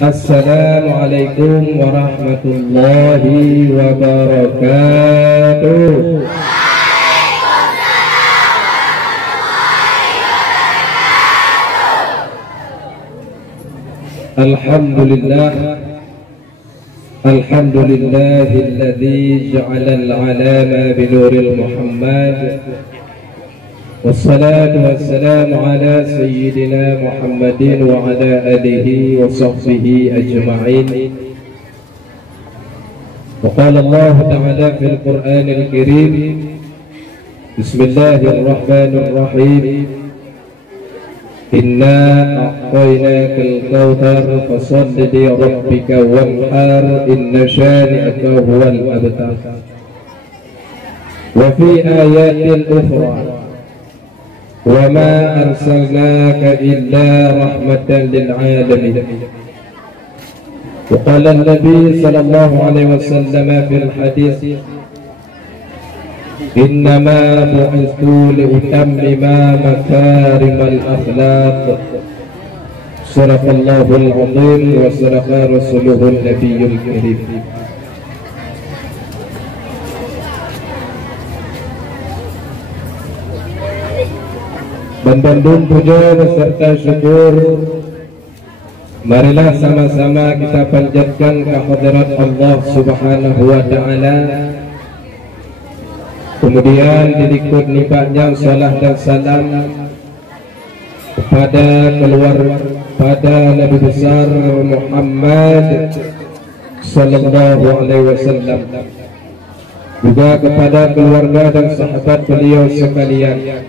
Assalamualaikum warahmatullahi wabarakatuh. Alhamdulillah, alhamdulillahilladzi ja'ala al-'alama binuril Muhammad. Wassalatu wassalamu ala sayyidina Muhammadin wa ala alihi wa sahbihi ajma'in. Wa qala Allah ta'ala fil Qur'anil Karim, Bismillahirrahmanirrahim, Inna a'tainakal kautsar fasholli li rabbika wanhar inna shani'aka huwal abtar. Wa fi ayatin ukhra وَمَا أَرْسَلْنَاكَ إِلَّا رَحْمَةً لِلْعَالَمِينَ. وقال النبي صلى الله عليه وسلم في الحديث إنما بعثت لأتمم مكارم الأخلاق. صدق الله العظيم وصدق رسوله النبي الكريم. Bandung puja beserta syukur, marilah sama-sama kita panjatkan kehadirat Allah Subhanahu wa Ta'ala. Kemudian diikut nipatnya salam dan salam kepada pada Nabi besar Muhammad sallallahu alaihi wasallam, juga kepada keluarga dan sahabat beliau sekalian,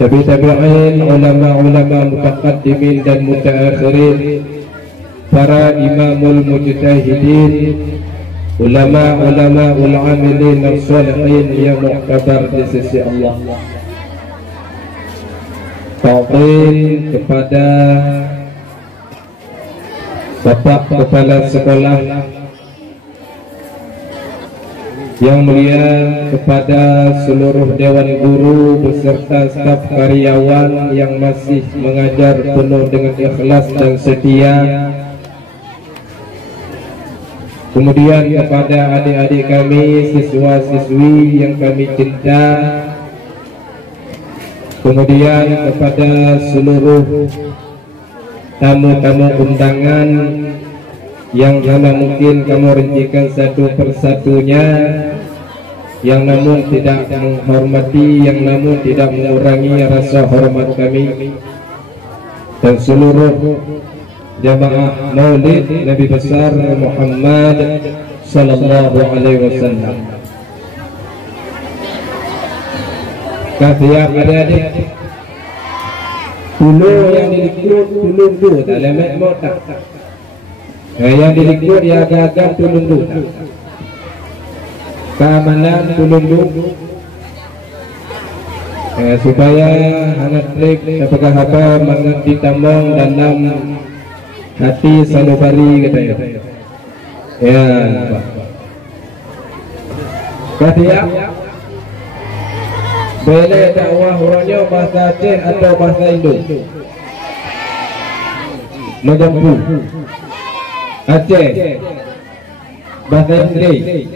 tabi'in, ulama-ulama mutaqaddimin dan mutaakhirin, para imamul mujtahidin, ulama-ulama ul-amilin as-salihin yang muqtabar di sisi Allah. Ta'zim kepada Bapak Kepala Sekolah yang mulia, kepada seluruh dewan guru beserta staf karyawan yang masih mengajar penuh dengan ikhlas dan setia. Kemudian kepada adik-adik kami, siswa-siswi yang kami cinta. Kemudian kepada seluruh tamu-tamu undangan yang mana mungkin kamu rincikan satu persatunya, yang namun tidak menghormati, yang namun tidak mengurangi rasa hormat kami, dan seluruh jamaah Maulid Nabi besar Muhammad sallallahu alaihi wasallam. Kasihan adik-adik, dulu yang diikut tulundu tak lemak motak, yang diikut ya agak-agak tulundu, keamanan tulundu, supaya anak trik apakah apa mengerti tambang dalam hati sanubari katanya. Ya, kasihan. Boleh dakwah orangnya bahasa Aceh atau bahasa Indo? Menjampu Aceh, bahasa Inggris.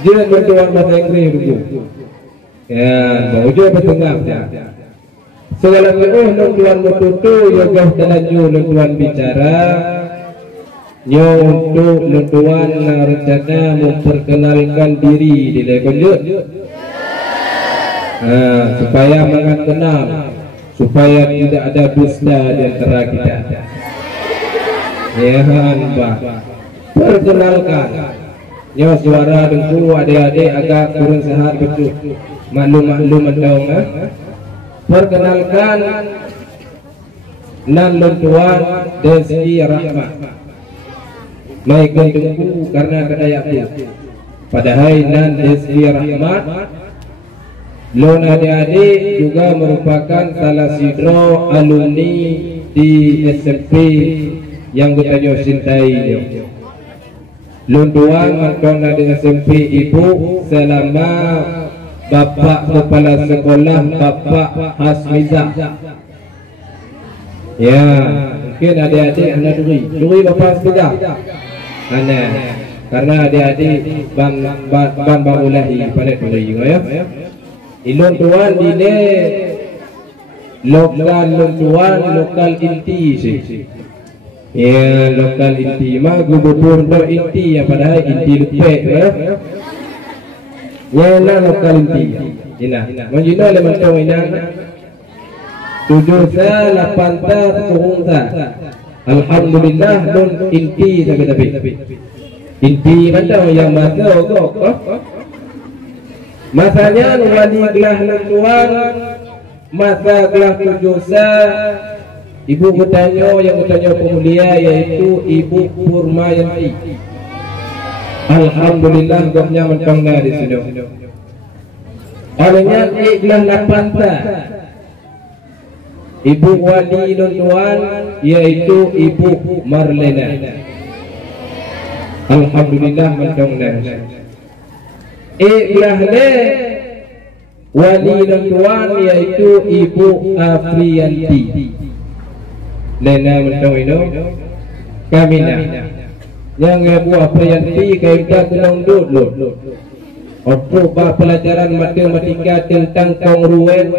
Dia tuan bahasa Inggris dulu. Ya, baju bertengah. Segala tuan mutu ya gah telaju tuan bicara. Nyo untuk tuan rencana memperkenalkan diri di lekonjut. Supaya mengenal, supaya tidak ada dusta di antara kita. Ya Pak, perkenalkan. Nyo suara dengku adik-adik agak kurang sehat betul. Maklum dong. Perkenalkan nan tuan Desi Rahmat. Baik dengku karena kedayakku. Padahal nan Desi Rahmat Lon adik-adik juga merupakan salah sidro alumni di SMP yang kita cintai. Lon tuan makan di SMP ibu selama Bapak Kepala Sekolah Bapak Hasmizah. Ya, mungkin adik-adik anak duri berapa sepeda? Anak, karena adik-adik ban bangulahi pada duri, ya. Ilun tuan ini lokal inti sih. Ya, lokal inti mah gubernur do inti ya, padahal inti lupa ya. Ya lah lokal inti. Ina, menjina le mentong ina. 7 sa 8 ta 10 ta. Alhamdulillah don inti tapi. Inti mentong yang masa kok. Masanya wali gelah tuan masa gelah 7 sa. Ibu bertanya yang bertanya pemulia yaitu Ibu Purmayanti. Alhamdulillah goknya mentongnya di sini. Olehnya ikhlas napanta. Ibu wali tuan yaitu Ibu Marlena. Alhamdulillah mentongnya. Ikhlasnya wali tuan yaitu Ibu Afriyanti. Nena mentong itu Kamina yang buah Afriyanti kita kenang dulu. Untuk pelajaran matematika tentang kongruen.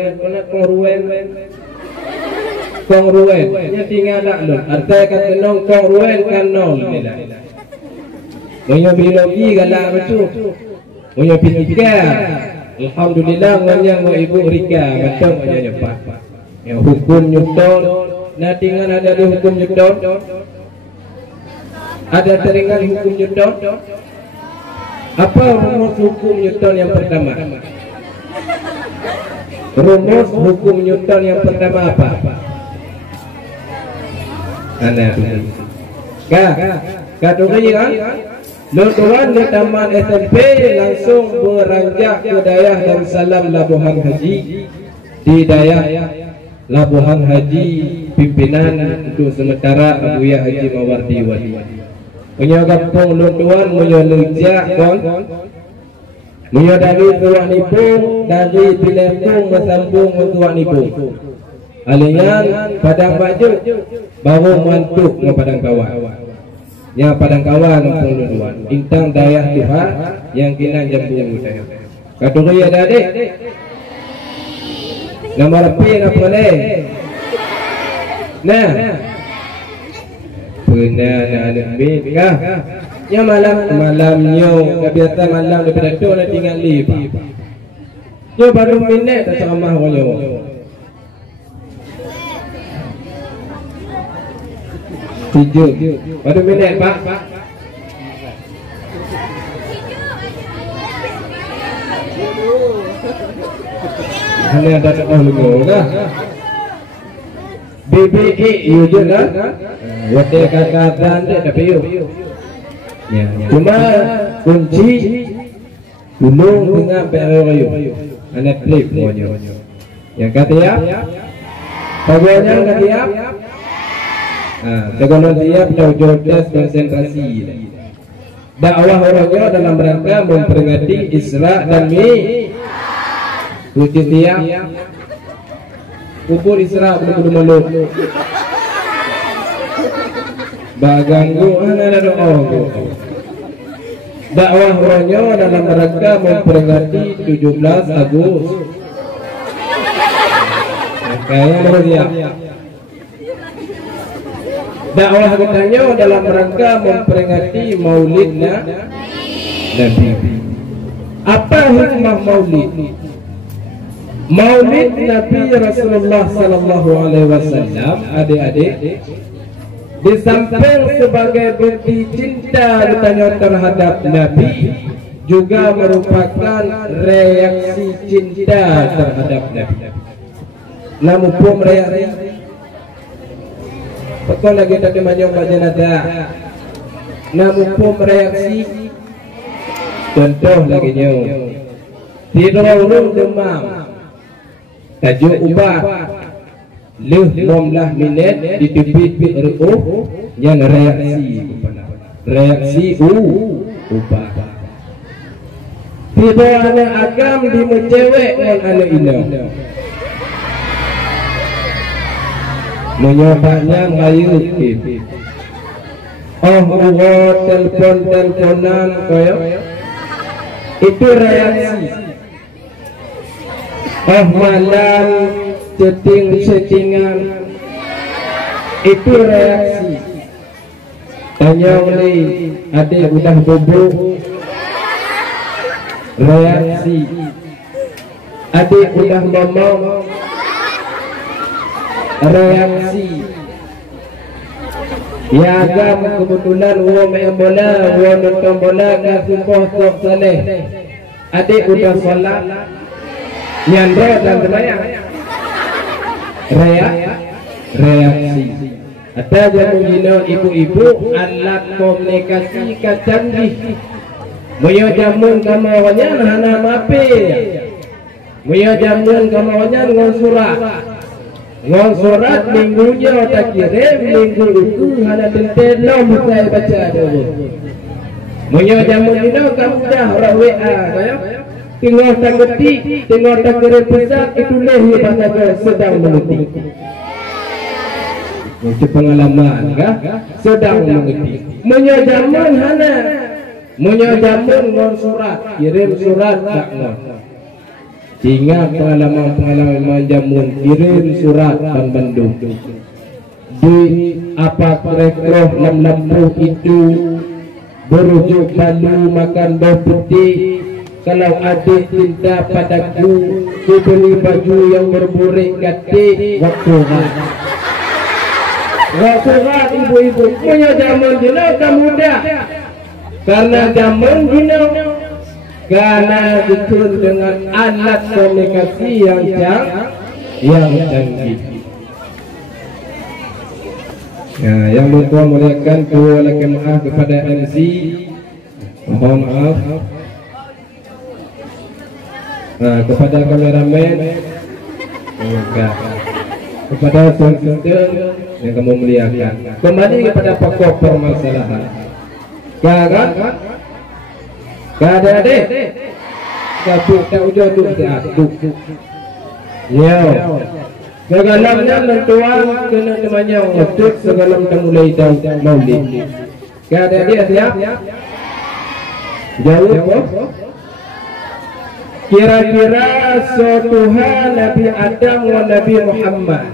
Kongruen, nya tinggal nak lho. Artinya kan kenang kongruen kan nol ni lah. Punya biologi galak betul. Punya fisika. Alhamdulillah nganyang Ibu Rika betul punya nyepat. Yang hukum Newton. Nah tinggal ada di hukum Newton. Ada teringat hukum Newton. Apa rumus hukum Newton yang pertama? Rumus hukum Newton yang pertama apa? Anak Kaduri kan? Lutuan di taman SMP langsung beranjak ke daerah Darussalam Labuhan Haji. Di daerah Labuhan Haji pimpinan untuk sementara Abuya Haji Mawardi Wali. Punya kampung Lutuan punya lejak kon. Punya dari Tuan Nipung, dari Pilempung bersambung ke Tuan Nipung. Alian Padang Baju baru mantuk ke Padang Kawan. Yang Padang Kawan kampung Lutuan. Intang daerah Tuhan yang kena jambung saya. Kaduri ada adik. Nama rapi apa ni? Nah, pernah ada mikah. Yang malamnya biasa malam daripada tu nak tinggal lipa. Yo baru minit tak ceramah konyo. Tujuh. Baru minit pak. Hanya ada dahulu lah. BBE you lah. Wate kata-kata tapi you. Ya. Cuma kunci gunung dengan PRU. Anak klip semuanya. Yang ketiak. Pokoknya ketiak. Sekolah tiap jauh tes konsentrasi. Dakwah orangnya dalam rangka memperingati Isra dan Mi'raj. Tiap kubur Isra belum malu. Baganggu anak doa. Dakwah orangnya dalam rangka memperingati 17 Agustus. Kayaknya baru dia. Dakwah katanya dalam rangka memperingati Maulid Nabi. Apa hikmah Maulid? Maulid Nabi Rasulullah sallallahu alaihi wasallam, adik-adik, di samping sebagai bukti cinta ditanya terhadap Nabi, juga merupakan reaksi cinta terhadap Nabi. Namun pun reaksi betul lagi tadi manjong baca nada. Namun pun reaksi contoh lagi nyo. Tidur urung demam. Tajuk ubat. Leh 16 minit di tepi PRU yang reaksi. Reaksi ubat. Tiba anak agam di mencewek dengan anak ini. menyobanya kayu tip. Oh uwo telepon-teleponan koyo itu reaksi. Oh malam chatting-chattingan itu reaksi. Tanya oleh adik udah bobo, reaksi. Adik udah ngomong, reaksi. Ya agam kebetulan wo main bola, wo nonton bola ngasih posok saleh. Adik udah sholat, nyandro dan sembahyang. Reaksi. Ada yang menghina ibu-ibu alat komunikasi canggih. Moyo jamun kamawanya hana mape. Moyo jamun kamawanya ngol surat minggunya tak kirim, minggu itu hana tentelo musai baca dulu. Moyo jamun ini kamu dah orang WA kayo. Tinggal tak ketik, tinggal tak kirim pesan, itulah yang bahasa sedang mengerti. Itu pengalaman kah? Sedang mengerti. Moyo jamun hana. Moyo jamun ngol surat, kirim surat tak ngol. Ingat pengalaman jamun kirim surat dan Bandung. Di apa rekroh lampu itu berujuk balu makan bau putih. Kalau adik cinta padaku, ku beli baju yang berburik katik waktu rat ibu-ibu punya jamun gino kamu dah. Karena jamun gino karena betul dengan alat komunikasi yang canggih. Ya, yang bertuah muliakan kualakan maaf kepada MC. Mohon maaf. Kepada kameramen, kepada sound-sound yang kamu muliakan. Kembali kepada pokok permasalahan. Kakak, adik, kabut tak udah duduk ya. Segalamnya mentuang kena namanya untuk segalam dah mulai tahu maulid. Adik siap? Jawab. Kira-kira Tuhan Nabi Adam wa Nabi Muhammad.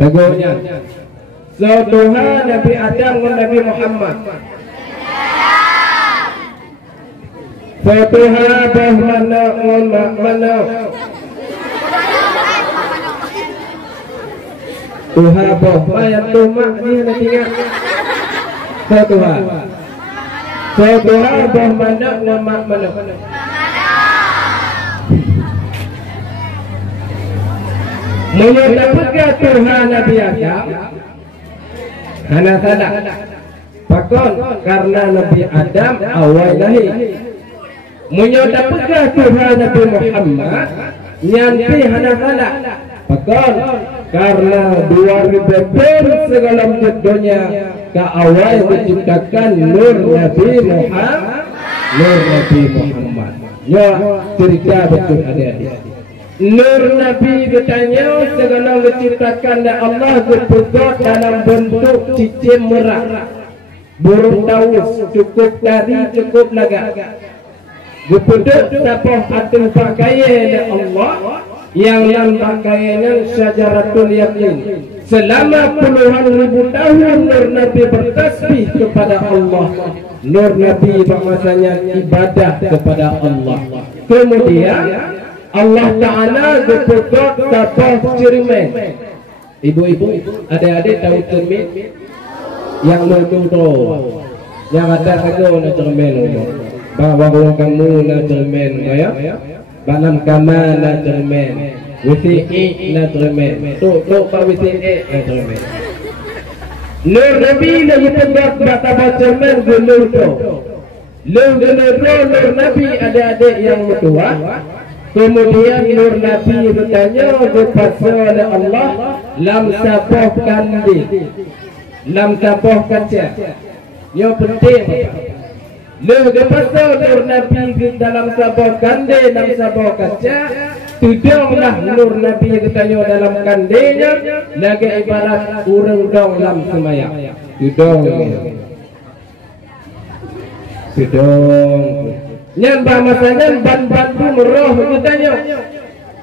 Teguhnya. Tuhan Nabi Adam wa Nabi Muhammad. Tuhan mana? Tuhan yang tumak ni nak ingat. Tuhan. Tuhan mana nama mana? Menyebutkan Tuhan Nabi Adam. Hana salah. Pakon karena Nabi Adam awal lahir. Menyebutkan Tuhan Nabi Muhammad nyampe hana salah. Pakon karena 2000 segala dunia ke awal menciptakan Nur Nabi Muhammad. Ya cerita betul adik-adik. Nur Nabi bertanya segala menciptakan dan Allah berpusat dalam bentuk cicim merah. Burung taus cukup dari cukup lagak. Gepeduk tapah atul pakaian dan Allah yang pakaiannya syajaratul yakin. Selama puluhan ribu tahun Nur Nabi bertasbih kepada Allah. Nur Nabi bahasanya ibadah kepada Allah. Kemudian Allah Ta'ala berpukul tapah cermin. Ibu-ibu, adik-adik tahu cermin? Yang nuduh yang ada kago na cermin. Bawa kamu na cermin. Balam kamar na cermin. WTE na cermin. Tuk pak WTE na cermin. Nur Nabi na berpukul tapah cermin gunung tu. Nur Nabi adik-adik yang mutua. Kemudian Nur Nabi bertanya berpasa oleh Allah lam sapoh kandil, lam sapoh kaca. Yang penting berpasa Nur Nabi dalam sapoh kandil, lam sapoh kaca. tudonglah nur Nabi katanya dalam kandilnya lagi ibarat urang dong dalam semayang. Tudong nyan bahasanya ban-bantu meroh katanya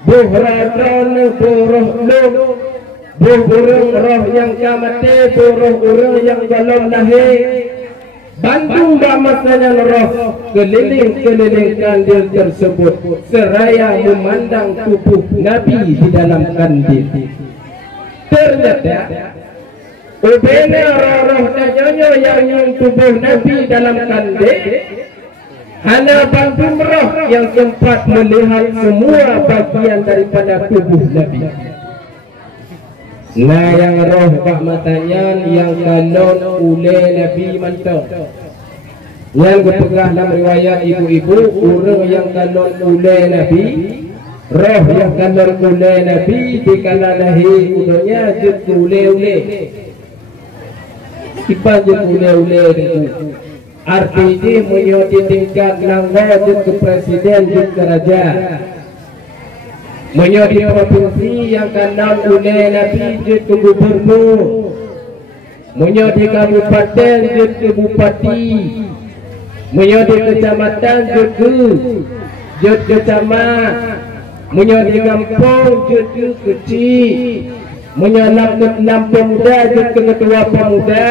buhradron buruh lum buruh roh yang kamate buruh urang yang dalam lahir bantu bahasanya roh keliling-keliling kandil tersebut seraya memandang tubuh Nabi di dalam kandil. Ternyata ubena roh tanya yang tubuh Nabi dalam kandil hanya bantu roh yang sempat melihat semua bagian daripada tubuh Nabi. Nah yang roh pak matanya yang kalon oleh Nabi mantap. Yang berpegah dalam riwayat ibu-ibu orang yang kalon oleh Nabi, roh yang kalon oleh Nabi di kala lahir udahnya jet oleh. Ipan jet oleh itu. Artinya menyoti tingkat langgar jet ke presiden jet ke raja. Menyoti provinsi yang kalon oleh Nabi jet ke gubernur. Menyoti kabupaten jet ke bupati. Menyoti kecamatan jet ke camat. Menyoti kampung jet ke kecil. Menyoti Lampung muda jet ke ketua pemuda.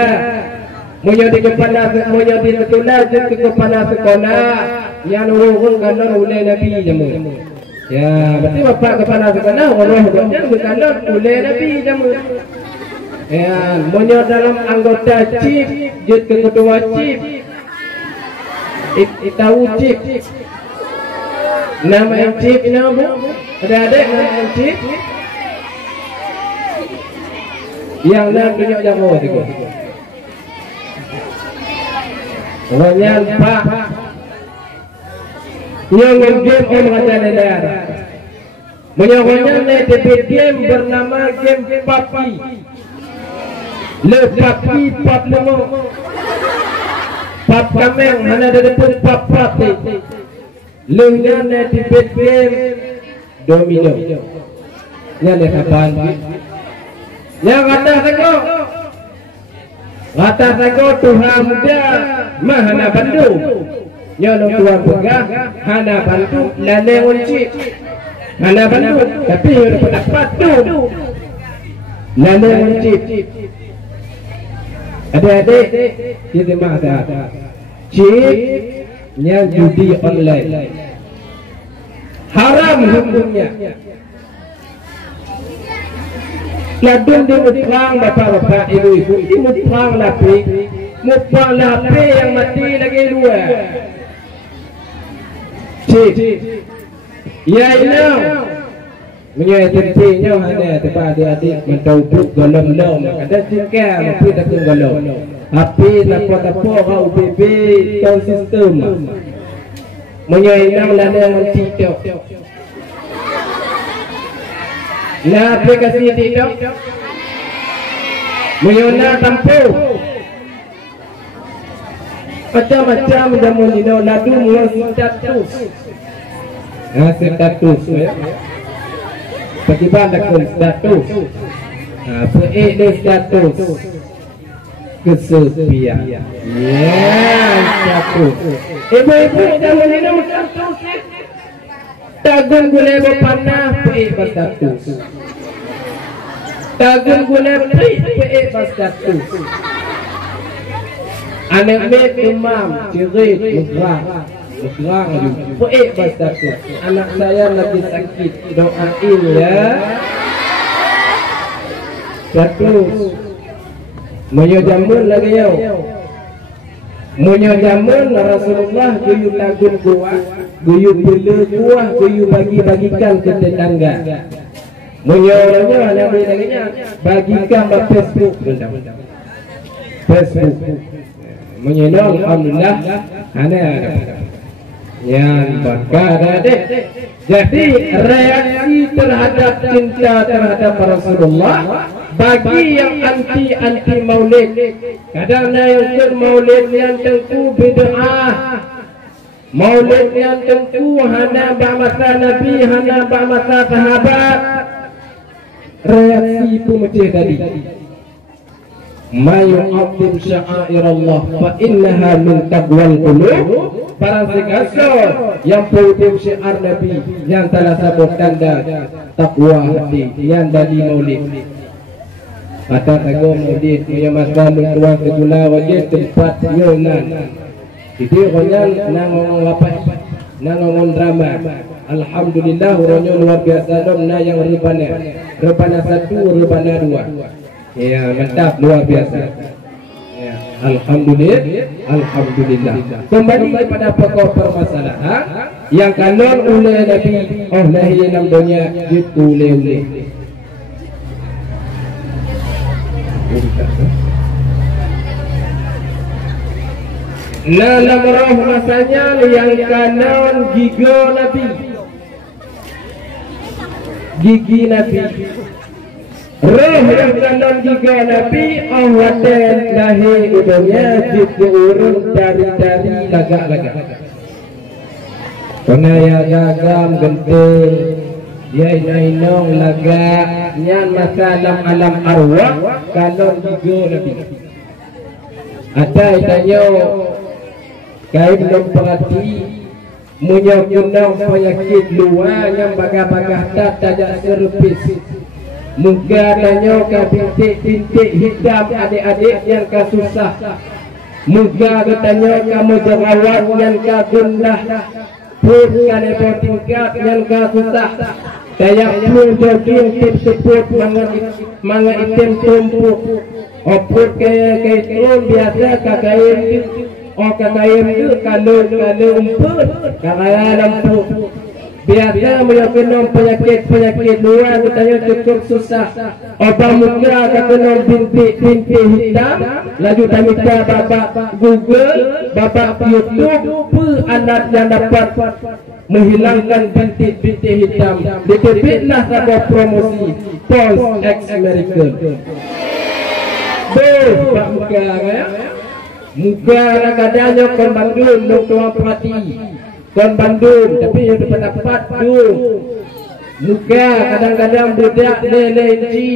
Menyoti kepala sekolah jet ke kepala sekolah. Yang orang kalon oleh Nabi jamu. Ya, berarti bapak kepala sekolah orang yang berkalon oleh Nabi jamu. Ya, menyot dalam anggota chief jet ke ketua chief. Tahu chief. Nama yang chief nama ada nama yang chief. Yang nak tunjuk jamu tu. Orangnya pak. Yang game orang kata negara. Menyokongnya TV game bernama game Papi. Le Papi Pap Lemo. Pap Kameng mana ada pun Pap Papi. Lengnya TV game Domino. Yang ada kapan? Yang kata saya Tuhan muda Mahana Bandu. Yang Tuhan pegah Hana Bandu Lane Unci. Hana Bandu tapi yang dapat patu Lane Unci. Adik-adik kita mah ada chip yang judi online. Haram hukumnya. Ladun di mutrang bapak-bapak ibu-ibu di mutrang lapi yang mati lagi luar. Cik, ya inau menyai tertinya hanya tempat adik-adik mentautuk golong-golong. Ada jika mesti tak golong. Api tapo-tapo kau UPP tahu sistem. Menyai inau lada mencidok. Nah aplikasi tidak menyona tampu macam-macam jamun ini ladu mengurus status. Nah status ya. Bagaimana pun status. Nah PE status kesepian. Ya status. Ibu-ibu jamun ini status. Tagun gulai berpanah PE status. Tagun gulai PE status. Anak med demam, jerit, megerang PE status. Anak saya lagi sakit, doain ya. Status. Menyojamun lagi yo. Menyojamun Rasulullah guyu tagun kuah, guyu bela kuah, guyu bagi-bagikan ke tetangga. Menyoranya Nabi laginya bagikan ke Facebook. Facebook. Menyenang alhamdulillah ada yang berkah ada. Jadi reaksi terhadap cinta terhadap Rasulullah bagi yang anti maulid, kadang yang maulid yang tentu bid'ah Maulid yang tentu hana ba'masa Nabi, hana ba'masa sahabat. Reaksi itu macam tadi. Ma yu'azzim sya'airallah fa innaha min taqwal qulub. Para sekasar yang punya syiar Nabi yang telah sabut tanda takwa hati yang dari maulid. Kata tago maulid punya masa mentua kedula wajib tempat nyonan. Itu konyan nangong lapas, nangong drama. Alhamdulillah orangnya luar biasa domna yang rebana 1, rebana 2. Ya, mantap, luar biasa. Ya, alhamdulillah. Kembali kepada pokok permasalahan yang kanon oleh Nabi oleh dalam dunia itu oleh. Dalam roh masanya yang kanon gigi Nabi. Roh yang kanon giga Nabi Allah lahir dunia jitu urun dari lagak-lagak. Penaya gagam genting dia inong lagak nyan masalah alam arwah kanon giga Nabi. Ada itanyo kain belum perhati menyokong penyakit luar yang bagah-bagah tak ada servis. Muka danyo ka bintik-bintik hitam adik-adik yang ka susah. Muka katanya kamu jerawat yang ka gundah. Pun kane tingkat yang ka susah. Daya pun jogging tip seput manga item tumpuk. Oput kaya turun biasa kakain. Oh kakain itu kalau umput kakaya lampu. Biasa menyokong penyakit luar katanya cukup susah. Obat muka katanya bintik hitam. Laju tamita bapak Google, bapak YouTube, anak yang dapat menghilangkan bintik hitam. Diterbitlah sebuah promosi Pulse X Miracle. Bapak muka ya. Muka kadang-kadangnya kon Bandung dok tuan perhati. Kon Bandung tapi yang dapat tu muka kadang-kadang budak lelenci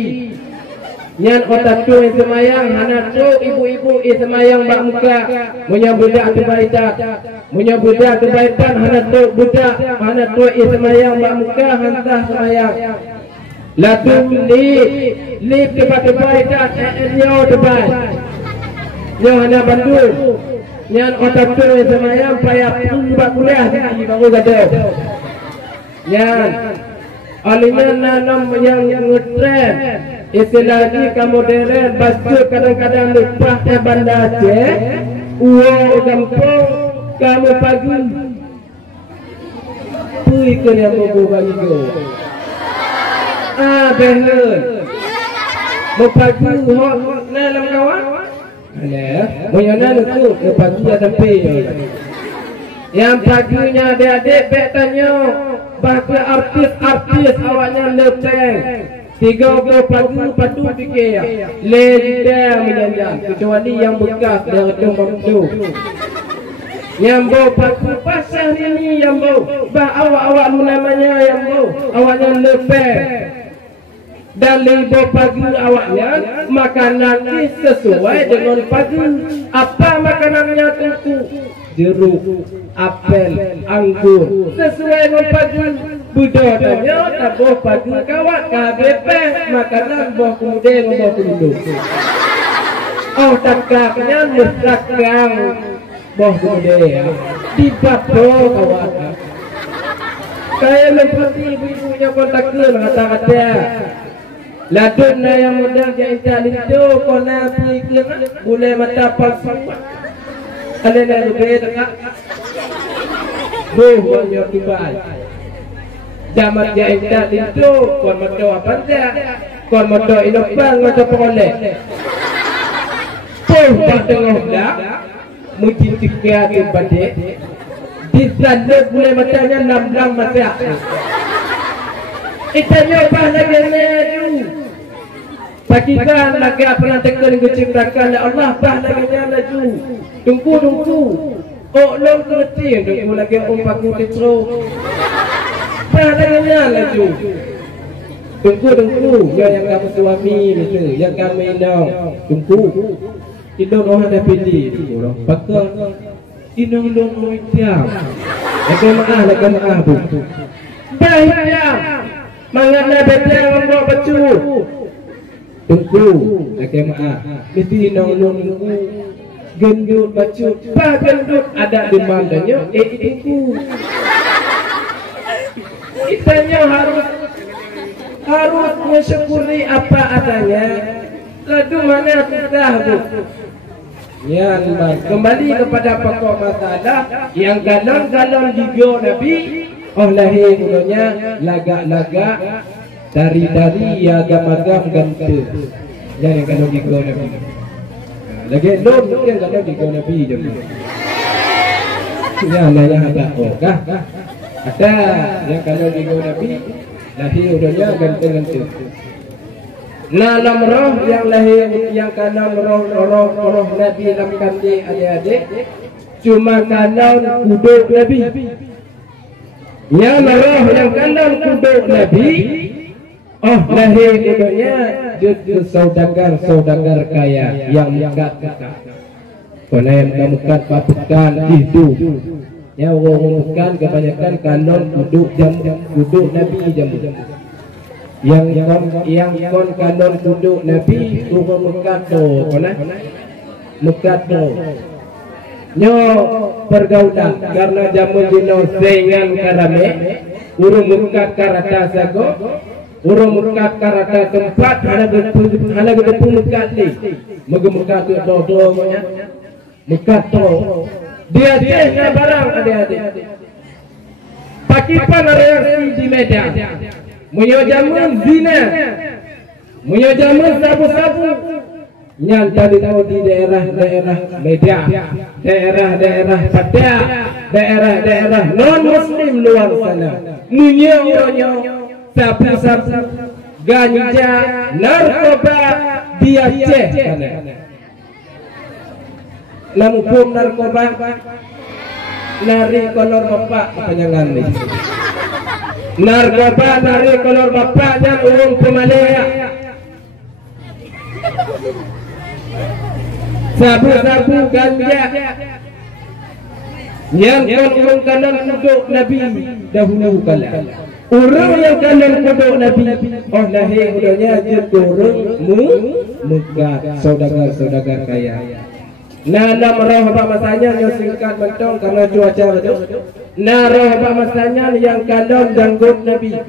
nyan otak tu yang semayang hana tu ibu-ibu semayang bak muka punya budak kebaikan punya budak kebaikan hana tu budak hana tu semayang bak muka hantah semayang latu lip kebaikan nyo depan nyo hana Bandung yang otak tu semayang payah buat kuliah di baru gaduh. Yang aliman nanam yang ngetrend istilahnya kamoderen baju kadang-kadang lupa bandar Aceh uang kampung kamu pagi pui ke yang mau bagi go behel mau pagi hok dalam kawan Menyonan itu paginya sampai yang paginya adik-adik betanya bahasa artis awaknya lepeng 30 pagi padu fikir leda menyanjang kecuali yang bekas dari tu yang bau pagi pasal ini yang bau awak lu namanya yang bau awaknya lepeng dan libur pagi awaknya makanan sesuai dengan pagi. Apa makanannya tentu jeruk, apel, anggur sesuai dengan pagi. Budayanya tabuh pagi kawat KBP makanan buah kemudian buah kenduk. Oh takaknya mustakang buah kemudian di bawah kawat. Kayak seperti ibu-ibunya kontakkan kata-kata. Ladun yang muda jahit itu kona pikir boleh mata palsu. Ada yang lebih dekat. Bukan yang Dubai. Jamat jahit itu kon mata apa saja. Kon mata Indopan mata peroleh. Bukan tengah dah. Mungkin tiga kepada. Di sana boleh matanya 6 masa. Itanya apa lagi maju. Pakikan lagi apa yang tekan diciptakan oleh Allah bah lagi laju. Tunggu. Oh, long kerti untuk lagi umpak kutitro. Padahal laju. Tunggu, yang kamu suami itu, yang kami nak tunggu. Indong orang ada pilih, pakar. Indong tiap. Lagi maaf bu. Bahaya. Mangana betul membawa baju. Tunggu, lagi maaf. Mesti indong gendut baju. Bah gendut ada di mandanya. Tunggu. Kitanya harus mensyukuri apa adanya. Lalu mana kita bu? Ya, kembali kepada pokok masalah yang galon-galon gigo Nabi. Oh lahir mulanya lagak-lagak dari ya agam-agam gantu. Yang galon gigo Nabi. Lagi lom yang galon gigo Nabi je. Ya lah ada kah? Ada yang galon gigo Nabi. Lahir mulanya gantu-gantu. Dalam roh yang lahir yang kanan roh Nabi dalam kami adik-adik cuma kanan kuduk Nabi. Yang roh yang kanan kuduk Nabi, oh lahir dunia jadi saudagar kaya yang mekat. Karena yang mekat papukan itu. Yang orang bukan kebanyakan kanan kuduk Nabi jamu. Yang kanon duduk Nabi urung mekato nyo pergaulan karena jamu dino sengan karame urung mekat karata sago urung mekat karata tempat hana gedepu mekat ni megemekat do nya mekato dia teh barang adik-adik pakipan reaksi di Medan menyojamun zina, menyojamun sabu-sabu, yang tadi tahu di daerah-daerah Medan, daerah-daerah Padang, daerah-daerah non-Muslim luar sana, menyonya sabu-sabu, ganja, narkoba, di Aceh sana. Lampung narkoba, nari kolor bapak kepanjangan ni. Narkoba dari kolor bapak dan urung pemalaya. Sabu-sabu ganja yang urung kanan kuduk Nabi dahulu kala. Urung yang kanan kuduk Nabi, oh lahir udahnya jadi urung megat saudagar kaya. Nah, dalam roh apa masanya yang singkat mentong karena cuaca betul. Nah, roh apa masanya yang kalon janggut Nabi.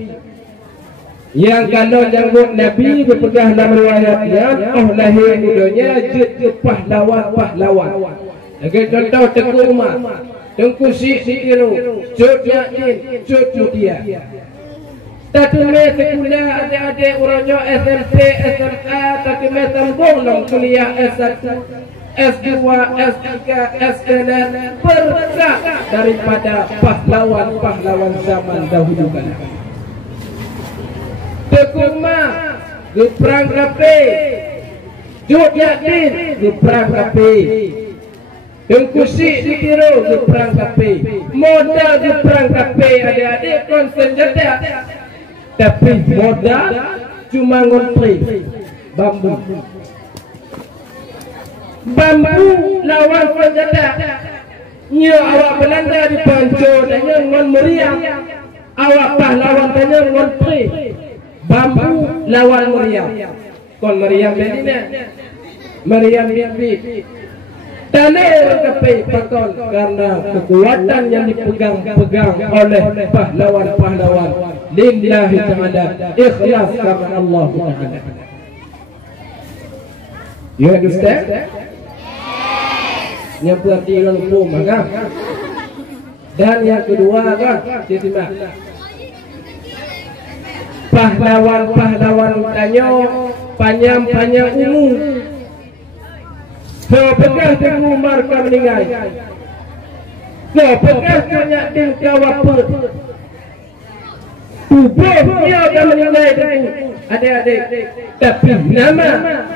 Yang kalon janggut Nabi dipegang dalam riwayatnya, oh lahir mudanya jadi pahlawan. Lagi contoh Tengku Umar, Tengku Sikiru, Cut Yakin, Cut Mutia. Tapi sekolah adik-adik orangnya SMP, SMA, tapi tembong kuliah S1. S2, S3, S4 berkah daripada pahlawan zaman dahulu kala. Tengku Umar di perang Rapi, Cut Yakin di perang Rapi, Tengku Sikiru di perang Rapi, modal di perang Rapi adik-adik kon senjata, tapi modal cuma ngontri bambu lawan senjata. Nya awak Belanda di Panco tanya ngon meriam, awak pahlawan tanya ngon pri bambu lawan meriam. Kon meriam bedina meriam bibi tanah kepai pakon karena kekuatan yang dipegang oleh pahlawan lillahi ta'ala, ikhlas karena Allah Ta'ala. You understand? Yang berarti lumpur maka. Dan yang kedua kan, simak. Pahlawan tanya panjang umum. So pegang Tengku Umar ka meninggal. So pegang tanya tingkah wapur. tubuhnya akan menilai adik-adik, tapi nama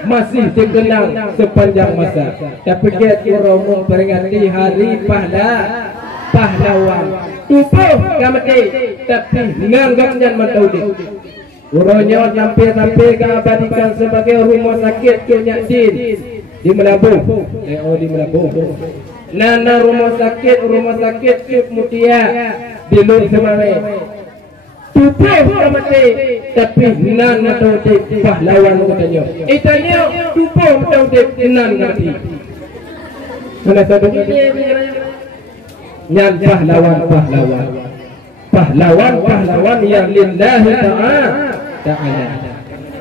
masih dikenang sepanjang masa. Tapi dia Romo peringati hari pahlawan. Tubuh akan mati, tapi nganggapnya mati. Uronya sampai keabadikan sebagai rumah sakit Kunyak Din di Melabuh. Di Melabuh. Nana rumah sakit Cip Mutia di Lur Semarang. Tubuh mati, tapi nan mati pahlawan katanya. Itanya tubuh mati nan mati. Mana satu ini? Nyan pahlawan yang lillahi ta'ala.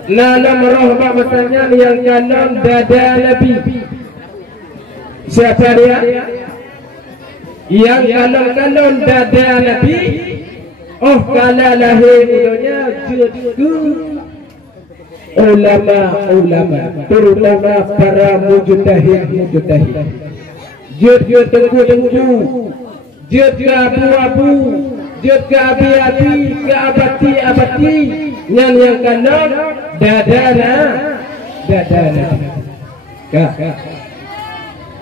Nana merahmat masanya yang kanan dada Nabi. Siapa dia? Yang kanan dada Nabi. Oh, kala lahir dunia judul ulama, terutama para mujtahid. Jud tengku, jud ke abu-abu, jud ke abi-abi, ke abati, yang kanan dadana.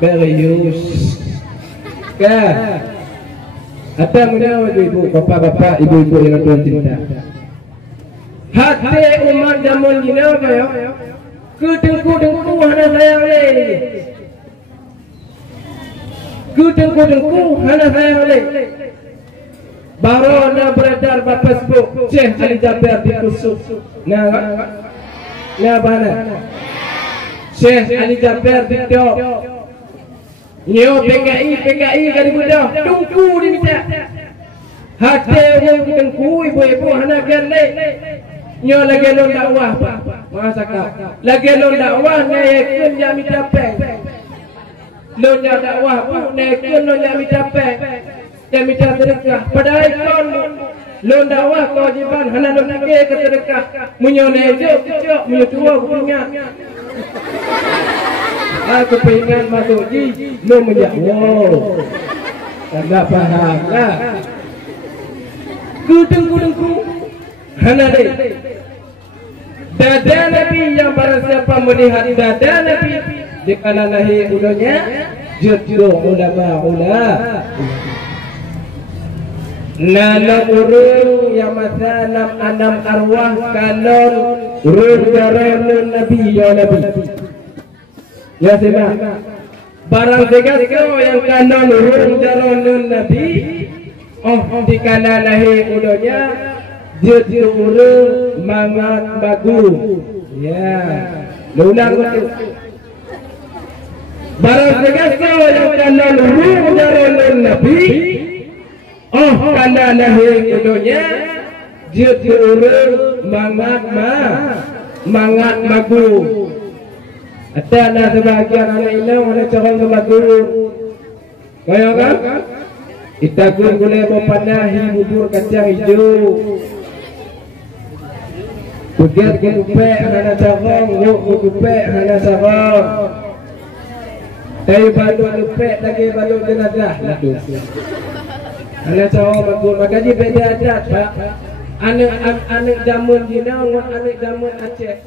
Serius. Apa menawar ibu, bapak-bapak, ibu-ibu yang tuan cinta. Hati umat zaman ini apa ya? Kedengku hana sayang le. Kedengku hana sayang le. Baru na beredar bapak sebut Syekh Ali Jaber di Kusuk. Nah bana. Syekh Ali Jaber di Tiok. Nyo PKI kali muda tungku di minta. Hati orang tengku ibu hana gele. Nyo lagi lon dakwah masaka. Lagi lon dakwah naikkan jami capek. Lon dakwah naikkan lon jami capek. Jami sedekah. Padahal kon lon dakwah kewajiban hana lon ke sedekah. Munyo nejo kecok munyo tua punya. Aku pengen masuk ji, lo menjawab. Tak faham lah. Kudengku, hana deh. Dada Nabi yang barang siapa melihat dada Nabi di kanan lahir ulanya, jujur ulama. Nana urung yang masa enam arwah kanon urung jaran Nabi ya Nabi. Ya sebab barang segasko yang kanon urung jaron Nabi. Oh di kanan lahir ulanya jujur urung mangat bagus. Ya lulang betul. Barang segasko yang kanon urung jaron Nabi. Oh kanan lahir ulanya jujur urung mangat bagus. Ada sebagian anak ini mana corong ke batu. Kaya kan? Kita boleh mempanahi bubur kacang hijau. Puget ke dupek hana corong, yuk dupek hana corong. Dari balu dupek lagi balu jenazah. Hana corong bagus. Makanya beda adat, Pak. Anak jamun Jina, anak jamun Aceh.